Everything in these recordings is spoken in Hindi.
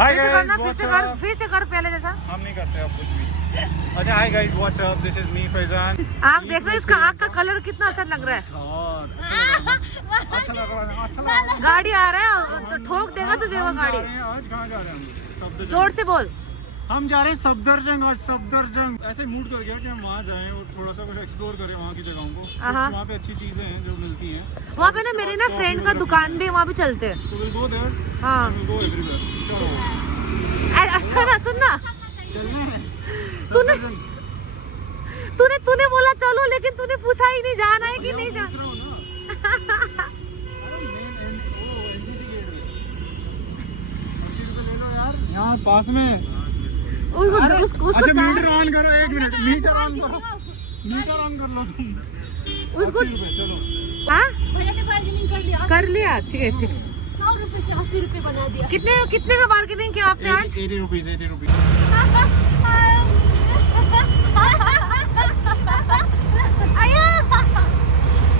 हाय गाइस, फिर से कर पहले जैसा। हम नहीं करते अब कुछ भी। अच्छा hi guys, what's up, this is me Faizan. आँख देखो, इसका आँख का कलर कितना अच्छा लग रहा है। अच्छा लग रहा है, अच्छा लग रहा है। गाड़ी आ रहा है तो ठोक देगा तुझे वो गाड़ी। आज कहाँ जा रहे हैं हम? सफदरजंग। जोर से बोल। हम जा रहे हैं सफदरजंग, आज सफदरजंग। ऐसे मूड कर गया कि हम वहाँ जाएं और थोड़ा सा कुछ एक्सप्लोर करें वहाँ की जगहों को। वहाँ पे अच्छी चीजें हैं जो मिलती हैं। वहाँ पे ना मेरे ना फ्रेंड का दुकान भी है, वहाँ भी चलते हैं। तो विल गो देयर। हाँ विल गो एवरीवेयर। चलो सुनना, चलना है। तूने बोला चलो, लेकिन तूने पूछा ही नहीं जाना है कि नहीं जाना। यहाँ पास में उसको अच्छा मीटर ऑन करो, 1 मिनट मीटर ऑन करो, मीटर ऑन कर लो तुम। उसको चलो भैया के बार्गेनिंग कर लिया। ठीक है, ठीक। 100 रुपए से 80 रुपए बना दिया। कितने का बार्गेनिंग किया आपने आज? 80 रुपीज।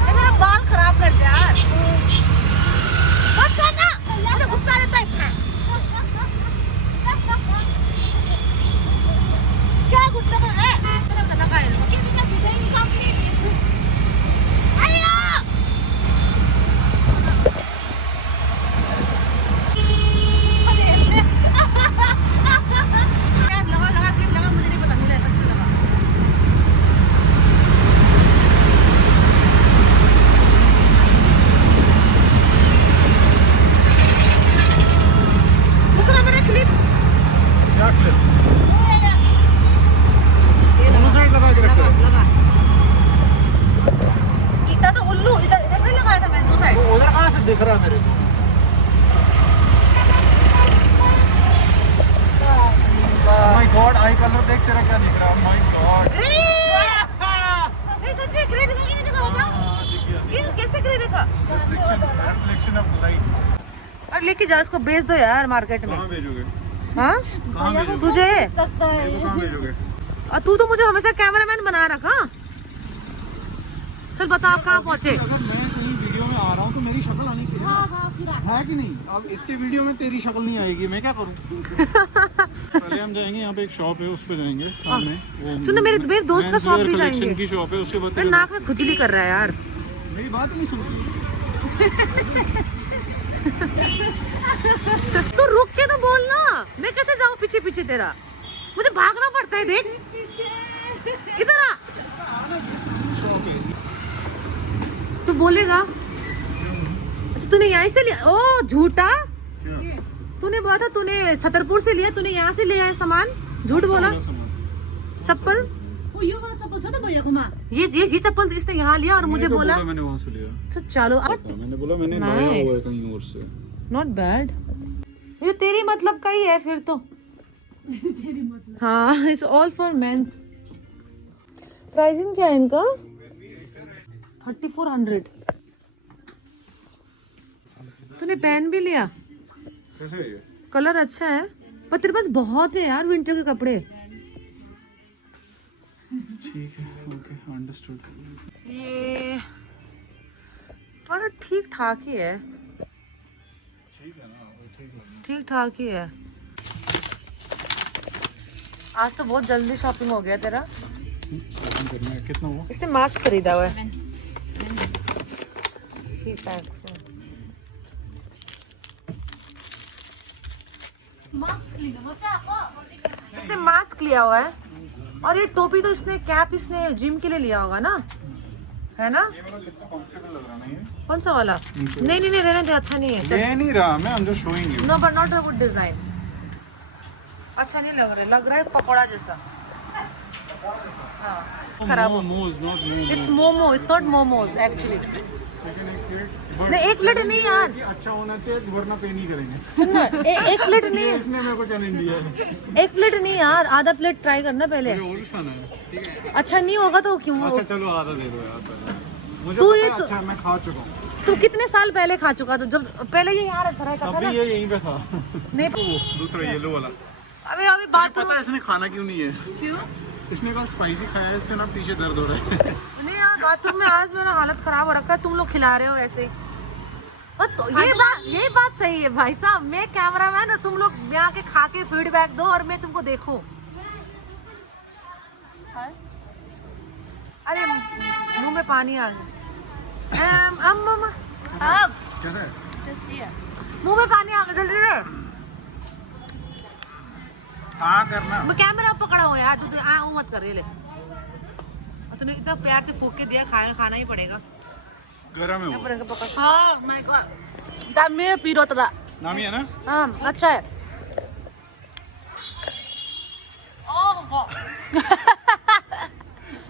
मेरा बाल खराब कर दिया यार। मत करना, मुझे गुस्सा आ जाता है इतना। क्या गुस्सा कर रहा है? तेरा बता लगा है। इसके बिना डिजाइन कंप्लीट। आया यार, लगा क्रीम लगा, मुझे नहीं पता मिला है, अच्छे लगा। दूसरा मेरा क्लिप क्या क्लिप? ये दोनों साइड लगा के रखो। लगा। इतना तो उल्लू इधर नहीं लगाया था मैंने, दो साइड। वो उधर कहाँ से दिख रहा है मेरे को? माय गॉड, आई कलर देख तेरा क्या दिख रहा है? My God. नहीं, सच में ग्रे दिखा कि नहीं दिखा बता? ये कैसे ग्रे दिखा? Reflection of light. और लेके जाओ इसको, बेच दो यार मार्केट में। कहाँ भेजोगे? हाँ कहाँ भेजोगे? तुझे सकता है। मेरे को कहाँ भेजोगे? और तू तो मुझे हमेशा कैमरामैन बना रखा। चल बता आप कहाँ पहुँचे? अगर मैं कहीं वीडियो में आ रहा हूँ तो मेरी शक्ल आनी चाहिए ना। है कि नहीं? अब इसके वीडियो में तेरी शक्ल नहीं आएगी, मैं क्या करूँ? पहले हम जाएंगे, यहाँ पे एक शॉप है, उस पे जाएंगे सामने। सुनो, मेरे दोस्त का शॉप भी जाएंगे। की शॉप है, उसके बाद मेरे नाक में खुजली कर रहा है यार। मेरी बात नहीं सुनती। तू रुक के तो बोल ना, मैं कैसे जाऊँ पीछे पीछे तेरा? मुझे भागना पड़ता है, देख इधर आ। शॉप है। तू बोलेगा? अच्छा, तूने यहाँ से लिया? ओ झूठा, तूने बोला था तूने छतरपुर से लिया, तूने यहाँ से लिया है सामान। झूठ बोला। चप्पल वो ये वाला चप्पल था भैया को मां। ये चप्पल इसने यहाँ लिया और मुझे बोला मैंने वहाँ से लिया। अच्छा चलो। मैंने बोला मैंने लाया हुआ है कहीं और से। नॉट बैड, ये तेरी मतलब का ही है फिर तो। तेरी मतलब। हाँ, it's all for mens. Pricing क्या है इनका? 3400। तूने पेन भी लिया? कैसे है ये? कलर अच्छा है, पर तेरे पास बहुत है यार विंटर के कपड़े। ठीक है, ओके, अंडरस्टूड। ये थोड़ा ठीक ठाक ही है। ठीक है ना, ठीक है। ठीक ठाक ही है। आज तो बहुत जल्दी शॉपिंग हो गया तेरा। शॉपिंग करना है, कितना हुआ? इसने मास्क खरीदा हुआ है। ठीक है, इसने मास्क लिया हुआ है और ये टोपी तो इसने, कैप इसने जिम के लिए लिया होगा ना, है ना? ये वाला कितना कंफर्टेबल लग रहा है ना ये? कौन सा वाला? नहीं नहीं नहीं, रहने दे, अच्छा नहीं है। ले नहीं रहा मैं, I'm just showing you। No but not a good design. अच्छा नहीं लग रहा है पकोड़ा जैसा। हाँ, खराब हो। Momos, not momos. It's momo, it's not momos actually. लेकिन नहीं, एक प्लेट नहीं यार। अच्छा होना चाहिए, वरना पे नहीं करेंगे। सुन ना, एक प्लेट नहीं है, इसने मेरे को चैलेंज दिया है। एक प्लेट नहीं यार, आधा प्लेट ट्राई करना पहले। मुझे और खाना है, ठीक है? अच्छा नहीं होगा तो क्यों? अच्छा चलो आधा दे दो यार पहले। मुझे तू पता ये है, तो- अच्छा मैं खा चुका हूँ। तू कितने साल पहले खा चुका था? जब पहले ये यहाँ रखा था अभी ना? ये यहीं पे था। नहीं, दूसरा येलो वाला। अभी बात पता है इसने खाना क्यों नहीं है? क्यों इसने कल स्पाइसी खाया है, इसके ना पीछे दर्द हो रहा है। नहीं यार, बाथरूम में आज मेरा हालत खराब हो रखा है, तुम लोग खिला रहे हो ऐसे। तो ये बात सही है भाई साहब, मैं कैमरामैन और तुम लोग यहाँ के खा के फीडबैक दो और मैं तुमको देखूं। अरे मुंह में पानी आ गया। कैसा है? मुंह में पानी आ गया, जल्दी से। हाँ करना। मैं कैमरा पकड़ा हुआ यार, तू मत कर, ये ले। और तूने इतना प्यार से फूक के दिया, खाना ही पड़ेगा। गरम है वो। पकड़। हाँ माय गॉड, दामी पीरो तरा नामी है ना? हाँ अच्छा है।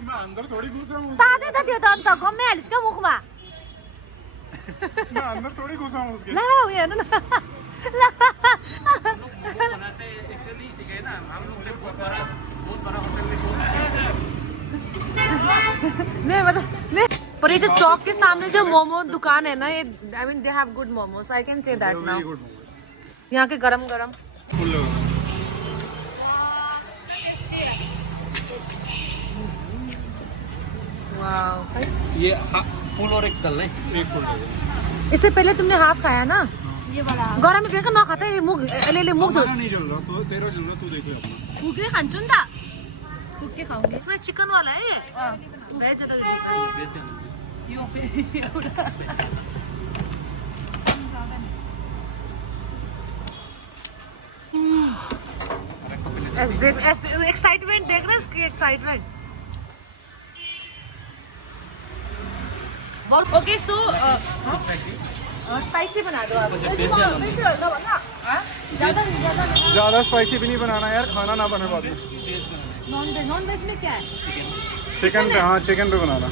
मैं अंदर थोड़ी घुस रहा हूँ। ताते ताते तो को मैं इसका मुख में मैं अंदर थोड़ी घुसा हूँ उसके। ना ये ना बनाते एक्चुअली सीखे ना हम लोग ने बहुत बड़ा होटल में नहीं बता नहीं। पर ये जो चौक के सामने जो मोमो दुकान है ना, ये I mean they have good momos, I can say that now. यहाँ के गरम गरम वाओ। ये फुल और एक तल है, एक फुल इससे पहले तुमने हाफ खाया ना? ये वाला गरम में प्रियंका ना खाता है, ये मुंह ले मुंह धो। नहीं जल रहा तो तेरा जल रहा, तू देखो अपना। फूके खांचुंदा कुक के खाऊंगी। इसमें चिकन वाला है ये। वेज एक्साइटमेंट देख रहे हैं इसकी एक्साइटमेंट। ओके सो स्पाइसी बना दो आप। ज्यादा स्पाइसी भी नहीं बनाना यार, खाना ना बने बाद में। नॉन वेज में क्या है? चिकन पे, हाँ चिकन पे बनाना।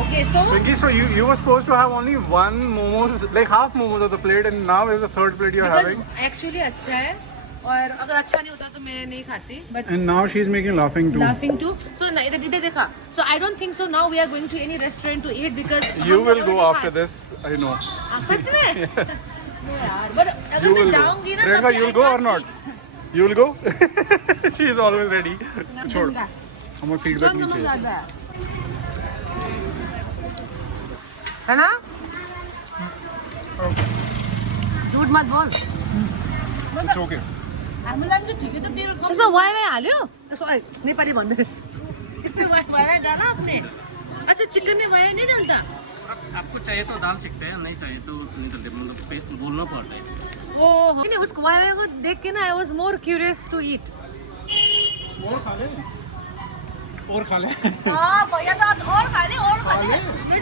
Okay so Pinky, so you were supposed to have only one momos, like half momos of the plate, and now is the third plate you're having. Actually अच्छा है, और अगर अच्छा नहीं होता तो मैं नहीं खाती, but And now she's making laughing too. laughing too. So इधर देखा. So I don't think so. Now we are going to any restaurant to eat because You will go after this, I know. सच में? No यार, but अगर You मैं will go. जाऊंगी ना Priyanka, तब you'll I go or can't not? eat. You will go? She is always ready. छोड़, गंदा। हमें feedback नहीं नमक चाहिए. ज्यादा है। है ना? झूठ मत बोल। It's okay. हामीलाई चाहिँ ठिकै छ तेरो कम। इसमें वाई हाल्यो? नेपाली भन्दै रहेछ। इसमें वाई डाला आपने? अच्छा चिकन में वाई नहीं डालता? आपको चाहिए तो डाल सकते हैं, नहीं चाहिए तो नहीं डालते, मतलब बोलना पड़ता है। ओह नहीं, उसको वाई को देख के ना I was more curious to eat. और खा ले. और खा ले. हाँ भैया तो और खा ले।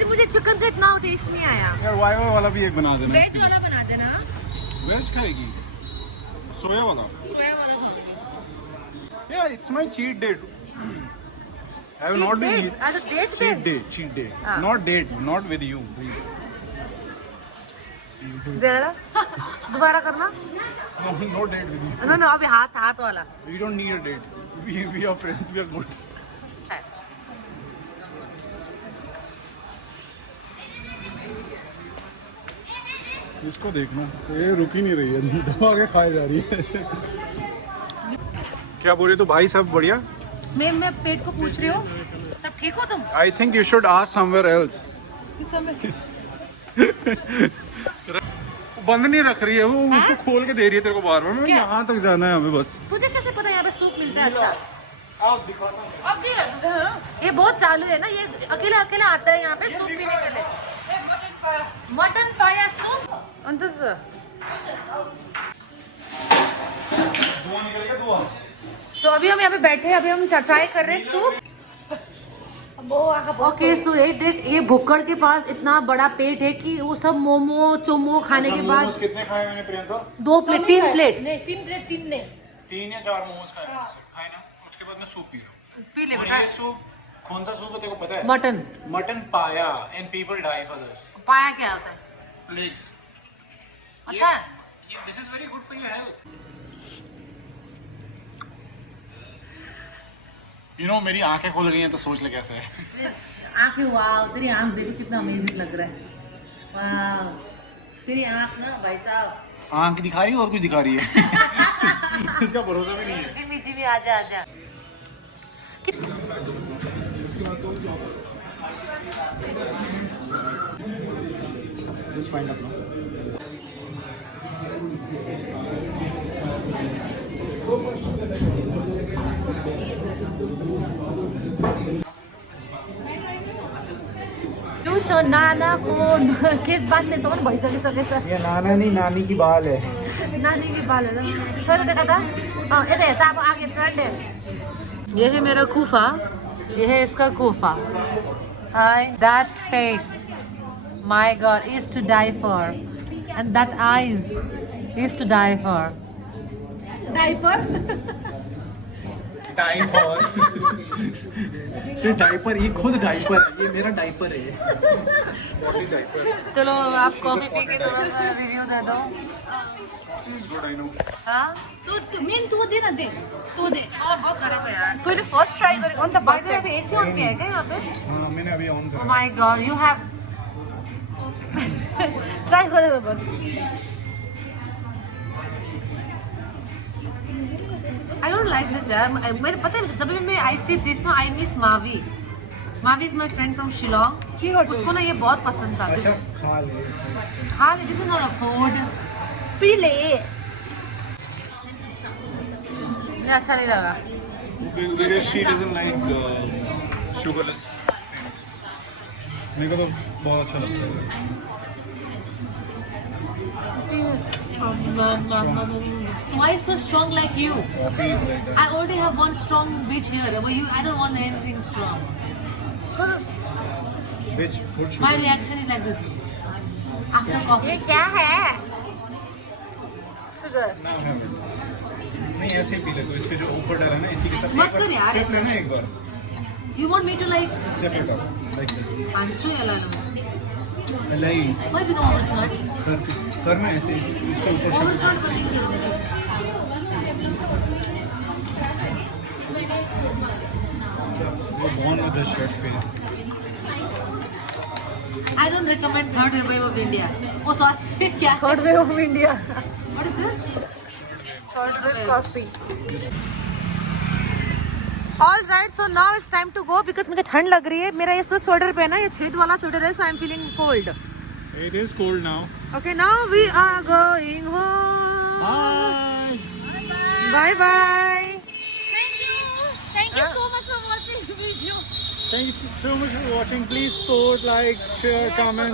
मुझे चिकन का इतना टेस्ट नहीं आया। यार वाई वाला भी एक बना देना. वेज वाला बना देना। वेज खाएगी? सोया वाला? सोया वाला खाओ। Yeah, it's my cheat day. I have not been eating. आज डेट पे? Cheat day. Ah. Not date, not with you, please. दे रहा? दोबारा करना? No date with you. No no अभी हाथ वाला। We don't need a date. We are friends. We are good. इसको देखना, ये रुक ही नहीं रही है, दबा के खाई जा रही है. क्या बोल रही तू भाई? सब बढ़िया? मैं पेट को पूछ रही हूँ, सब ठीक हो तुम? I think you should ask somewhere else. बंद नहीं रख रही है वो, मुझसे खोल के दे रही है तेरे को बार बार. यहाँ तक जाना है हमें बस. तुझे कैसे पता यहाँ पे सूप मिलता है? अच्छा आओ दिखाता. ये बहुत चालू है ना, ये अकेला अकेला आता है यहाँ पे सूप पीने के लिए। मटन पाया सूप अंदर। सो अभी हम यहाँ पे बैठे हैं, अभी हम ट्राई कर रहे हैं सूप। ओके सो ये देख, ये भुक्कड़ के पास इतना बड़ा पेट है कि वो सब मोमो चोमो खाने के बाद मोमोज कितने खाए मैंने प्रियंका? 2 प्लेट 3 प्लेट नहीं 3 प्लेट 3 ने 3 या 4 मोमोज खाए ना. उसके बाद मैं सूप पी रहा हूँ. पी ले और बेटा। ये सूप कौन सा सूप है तेरे को पता है? Mutton mutton paya. And people die for this. Paya क्या होता है? प्लेग्स. अच्छा है? This is very good for your health. You know मेरी आंखें खुल गई हैं तो सोच ले कैसे है. आंखें, वाव तेरी आंख देखो कितना अमेजिंग लग रहा है. वाव तेरी आंख ना भाई साहब, आंख दिखा रही है और कुछ दिखा रही है. इसका भरोसा भी नहीं है. जिमी आजा आजा। find up now. यो छ नानाको केस बाँध्नेसम्म भइसकिसकेछ ये नाना नहीं नानी की बाल है. नानी की बाल है सर देखा था यता हेर्दा अब आगे फ्रंट है ये है मेरा कुफा ये है इसका कुफा hi that face my God is to die for and that eyes is to die for diaper diaper. ये डायपर ये खुद डायपर है. ये मेरा डायपर है. Body diaper. चलो आप कॉफी पी के थोड़ा सा रिव्यू दे दो गुड आई नो. हाँ तू मेन तू दे ना दे तू दे बहुत करेगा यार कोई फर्स्ट ट्राई करेगा ऑन द बाइक पे एसी ऑन किया है क्या यहाँ पे हाँ मैंने अभी ऑन Oh करा. my god, you have try करेगा बस. I don't like this यार. मेरे पता है जब भी मैं I see this ना I miss Mavi. Mavi is my friend from Shillong. उसको ना ये बहुत पसंद था. अच्छा खा ले. हाँ this is not a food. P ले. ये अच्छा नहीं लगा. Because she doesn't like sugarless things. मेरे को तो बहुत अच्छा लगता है. Why so strong like you? Coffee is like that. I already have one strong bitch here, but you, I don't want anything strong. Which put sugar. My reaction is like this. After coffee. ये क्या है? Sugar. Now have it. नहीं ऐसे ही पी ले. तो इसके जो ऊपर डाला ना इसी के साथ. मत कर यार. सिर्फ लेना एक बार. You want me to like? Sip it up like this. Pancho या लाना? नहीं. Why become over smart? करना ऐसे इसके ऊपर Over sugar. smart बनने की जरूरत है. We're born with this short face. I don't recommend third wave of India. Oh sorry. क्या? Third wave of India. What is this? Third wave coffee. All right, so now it's time to go because मुझे ठंड लग रही है. मेरा ये स्वेटर पहना ये छेद वाला स्वेटर है, so I'm feeling cold. It is cold now. Okay, now we are going home. Bye. Bye bye. Thank you so much for watching the video. Thank you so much for watching. Please support, like, share, comment.